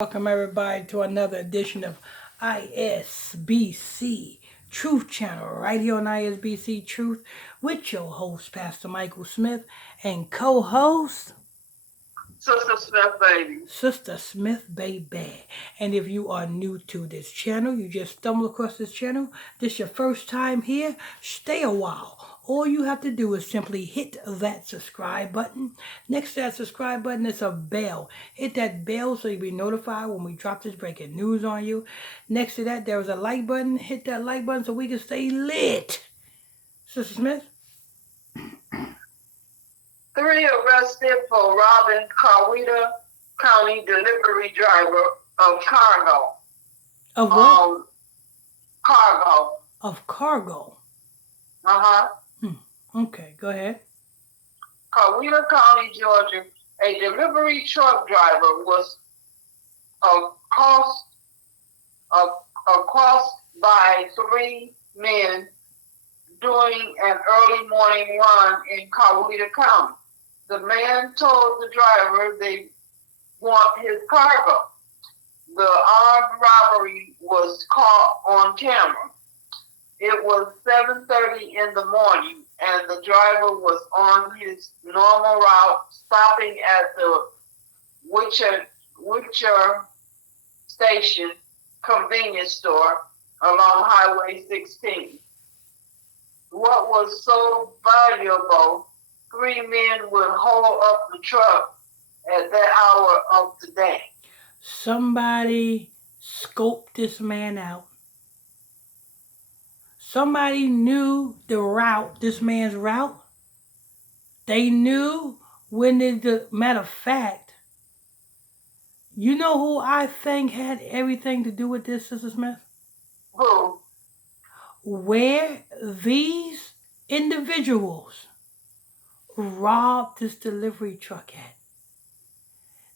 Welcome everybody to another edition of ISBC Truth Channel right here on ISBC Truth with your host Pastor Michael Smith and co-host Sister Smith, baby. Sister Smith Baby. And if you are new to this channel, you just stumbled across this channel, this your first time here, stay a while. All you have to do is simply hit that subscribe button. Next to that subscribe button is a bell. Hit that bell so you'll be notified when we drop this breaking news on you. Next to that, there is a like button. Hit that like button so we can stay lit. Sister Smith? 3 arrested for robbing Coweta County delivery driver of cargo. Of what? Cargo. Of cargo. Uh-huh. Okay, go ahead. Coweta County, Georgia. A delivery truck driver was accosted by 3 men during an early morning run in Coweta County. The man told the driver they want his cargo. The armed robbery was caught on camera. It was 7:30 in the morning, and the driver was on his normal route, stopping at the Witcher Station convenience store along Highway 16. What was so valuable, 3 men would hold up the truck at that hour of the day. Somebody scoped this man out. Somebody knew the route, this man's route. They knew when matter of fact, you know who I think had everything to do with this, Sister Smith? Who? Where these individuals robbed this delivery truck at.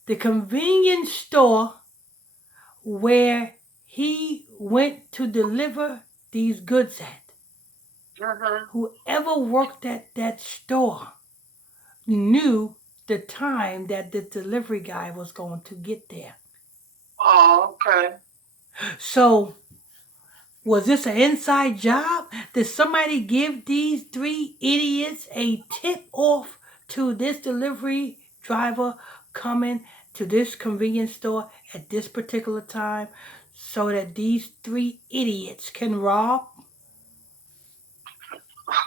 The convenience store where he went to deliver these goods at. Mm-hmm. Whoever worked at that store knew the time that the delivery guy was going to get there. Oh, okay. So, was this an inside job? Did somebody give these 3 idiots a tip off to this delivery driver coming to this convenience store at this particular time so that these 3 idiots can rob?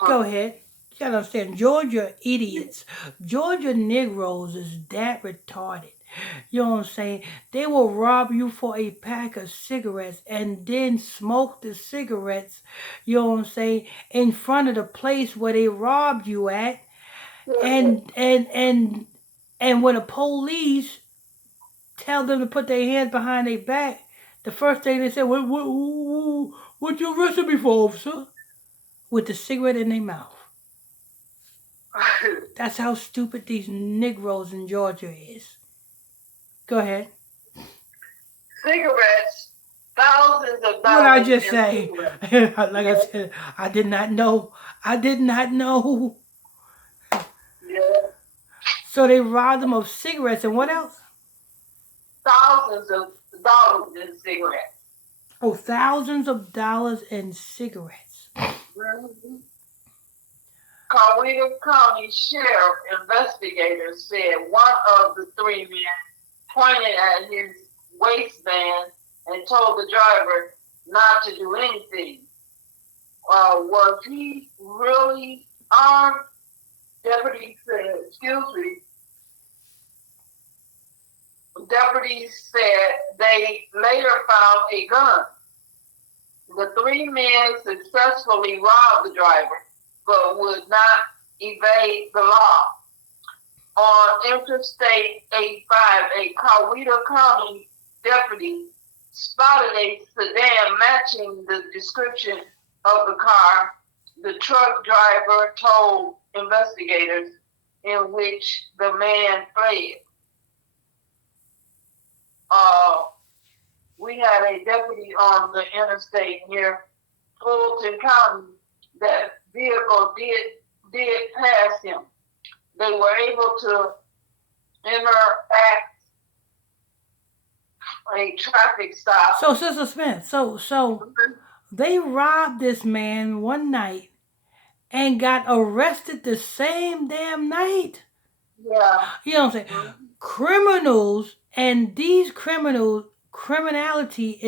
Go ahead. You gotta understand, Georgia idiots, Georgia Negroes is that retarded. You know what I'm saying? They will rob you for a pack of cigarettes and then smoke the cigarettes, you know what I'm saying, in front of the place where they robbed you at. And when the police tell them to put their hands behind their back, the first thing they say, what you arrested me for, officer? With the cigarette in their mouth. That's how stupid these Negroes in Georgia is. Go ahead. Cigarettes, thousands of dollars. What I just say? Like I said, I did not know. Yeah. So they robbed them of cigarettes and what else? Thousands of dollars in cigarettes. Oh, thousands of dollars in cigarettes. Mm-hmm. Coweta County Sheriff investigators said one of the 3 men pointed at his waistband and told the driver not to do anything. Was he really armed? Deputies said they later found a gun. The 3 men successfully robbed the driver, but would not evade the law. On Interstate 85, a Coweta County deputy spotted a sedan matching the description of the car the truck driver told investigators in which the man fled. We had a deputy on the interstate near Fulton County. That vehicle did pass him. They were able to interact a traffic stop. So, Sister Smith, so they robbed this man one night and got arrested the same damn night. Yeah. You know what I'm saying? Criminals, and these criminals, criminality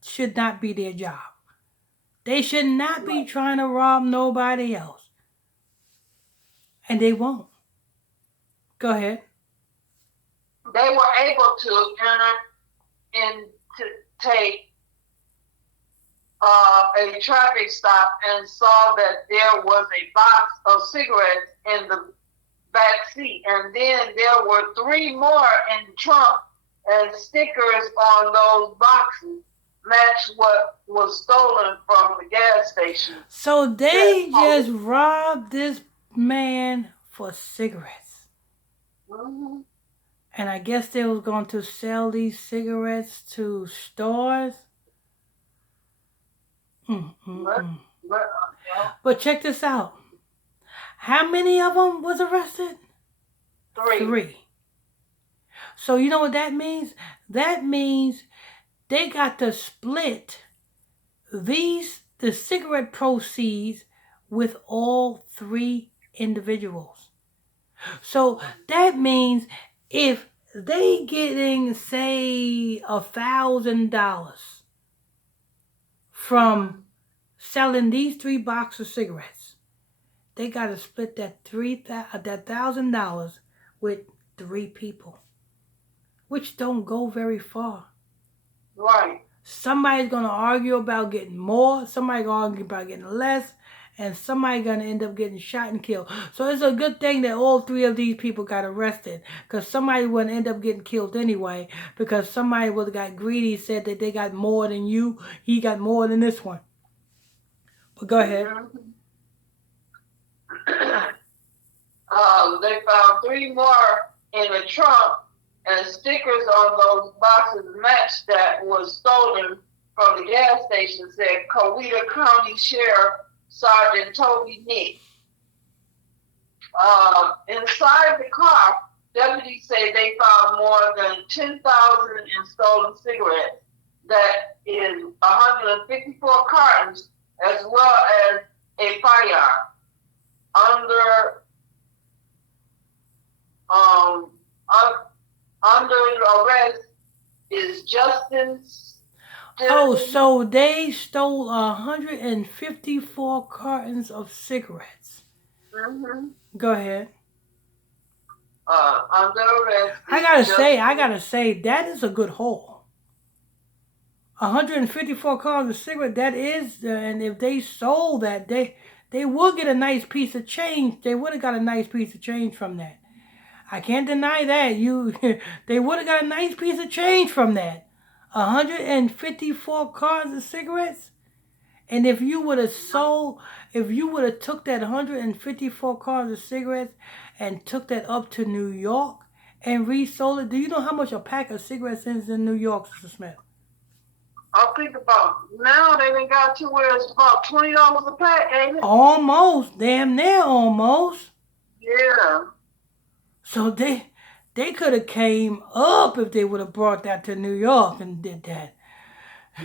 should not be their job. They should not be trying to rob nobody else. And they won't. Go ahead. They were able to enter and to take a traffic stop and saw that there was a box of cigarettes in the back seat, and then there were 3 more in the trunk, and stickers on those boxes match what was stolen from the gas station. So they just robbed this man for cigarettes. Mm-hmm. And I guess they was going to sell these cigarettes to stores. But check this out. How many of them was arrested? 3. So you know what that means? That means they got to split the cigarette proceeds with all 3 individuals. So that means if they getting, say, $1,000 from selling these 3 boxes of cigarettes, they got to split that $1,000 with 3 people, which don't go very far. Right. Somebody's going to argue about getting more, somebody's going to argue about getting less, and somebody's going to end up getting shot and killed. So it's a good thing that all 3 of these people got arrested, because somebody wouldn't end up getting killed anyway, because somebody would have got greedy, said that they got more than you, he got more than this one. But go ahead. They found 3 more in the trunk, and stickers on those boxes matched that was stolen from the gas station, said Coweta County Sheriff Sergeant Toby Nick. Inside the car, deputies say they found more than 10,000 in stolen cigarettes. That is 154 cartons, as well as a firearm. Under arrest is Justin. Oh, so they stole 154 cartons of cigarettes. Mm-hmm. Go ahead. Under arrest. I gotta say, that is a good haul. 154 cartons of cigarettes, that is, and if they sold that, they would get a nice piece of change. They would have got a nice piece of change from that. I can't deny that. They would have got a nice piece of change from that. 154 cartons of cigarettes. And if you would have took that 154 cartons of cigarettes and took that up to New York and resold it, do you know how much a pack of cigarettes is in New York, Mr. Smith? I'll think about it. Now they done got to where it's about $20 a pack, ain't it? Almost. Damn near almost. Yeah. So they could have came up if they would have brought that to New York and did that.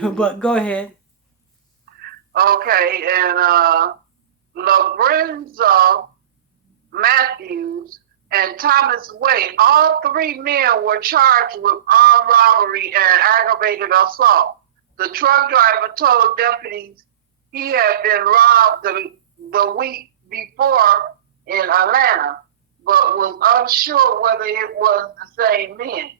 But go ahead. Okay, and Lorenzo Matthews and Thomas Wade, all 3 men were charged with armed robbery and aggravated assault. The truck driver told deputies he had been robbed the week before in Atlanta, but was unsure whether it was the same men.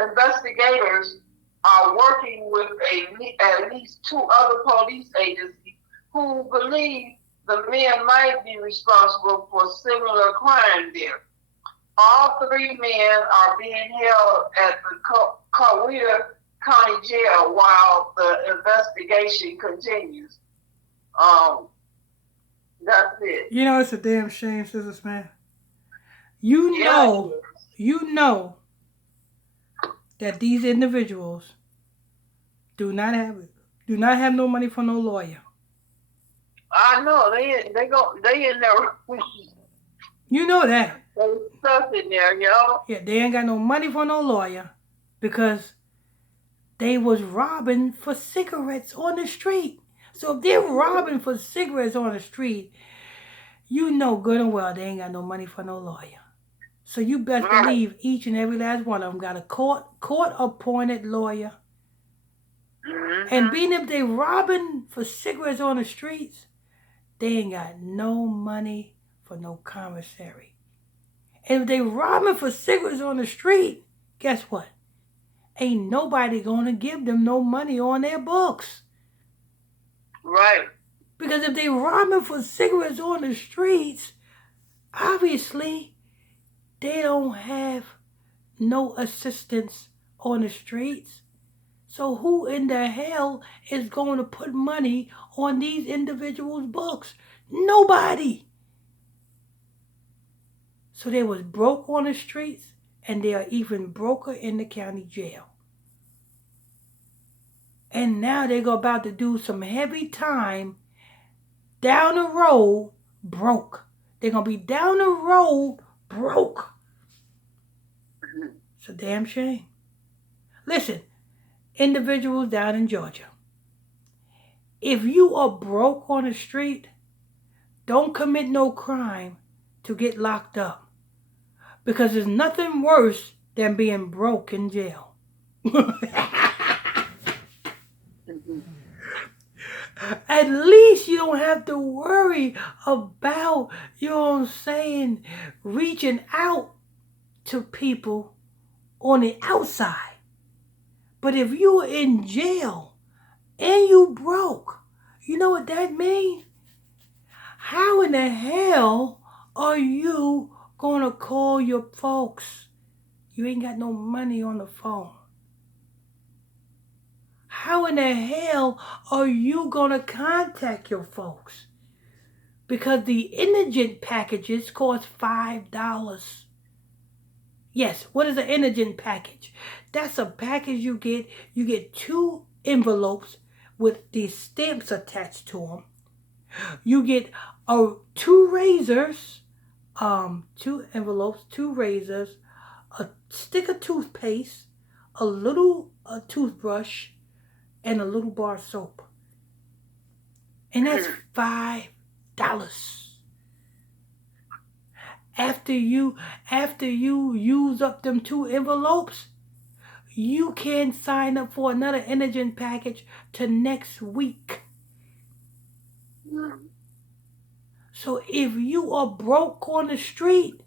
Investigators are working with at least 2 other police agencies who believe the men might be responsible for similar crime there. All 3 men are being held at the Coweta County Jail while the investigation continues. That's it. You know, it's a damn shame, Sister Smith. You know that these individuals do not have no money for no lawyer. I know they in there. You know that. They stuck in there, yo. Yeah, they ain't got no money for no lawyer because they was robbing for cigarettes on the street. So if they're robbing for cigarettes on the street, you know good and well they ain't got no money for no lawyer. So you best Right. believe each and every last one of them got a court appointed lawyer. And being if they robbing for cigarettes on the streets, they ain't got no money for no commissary. And if they robbing for cigarettes on the street, guess what? Ain't nobody gonna give them no money on their books. Right. Because if they robbing for cigarettes on the streets, obviously they don't have no assistance on the streets. So who in the hell is going to put money on these individuals' books? Nobody. So they was broke on the streets, and they are even broker in the county jail. And now they're about to do some heavy time down the road broke. They're going to be down the road broke. It's a damn shame. Listen, individuals down in Georgia, if you are broke on the street, don't commit no crime to get locked up. Because there's nothing worse than being broke in jail. At least you don't have to worry about, you know what I'm saying, reaching out to people on the outside. But if you are in jail and you broke, you know what that means? How in the hell are you going to call your folks? You ain't got no money on the phone. How in the hell are you going to contact your folks? Because the indigent packages cost $5. Yes, what is an indigent package? That's a package you get. You get 2 envelopes with these stamps attached to them. You get 2 razors, 2 envelopes, 2 razors, a stick of toothpaste, a little toothbrush, and a little bar of soap. And that's $5. After you use up them 2 envelopes, you can sign up for another indigent package to next week. So if you are broke on the street,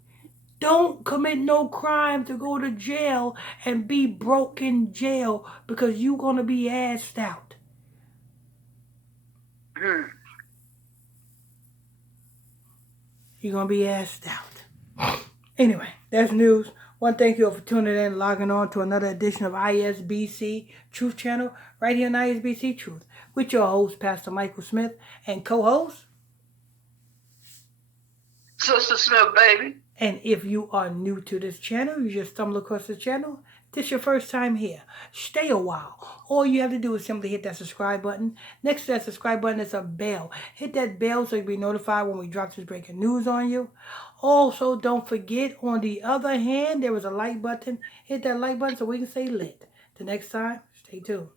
don't commit no crime to go to jail and be broke in jail because you're going to be asked out. You're going to be asked out. Anyway, that's news. One, thank you all for tuning in and logging on to another edition of ISBC Truth Channel right here on ISBC Truth with your host, Pastor Michael Smith, and co-host Sister Smith, baby. And if you are new to this channel, you just stumble across the channel, this is your first time here, stay a while. All you have to do is simply hit that subscribe button. Next to that subscribe button is a bell. Hit that bell so you'll be notified when we drop this breaking news on you. Also, don't forget, on the other hand, there is a like button. Hit that like button so we can stay lit. Till next time, stay tuned.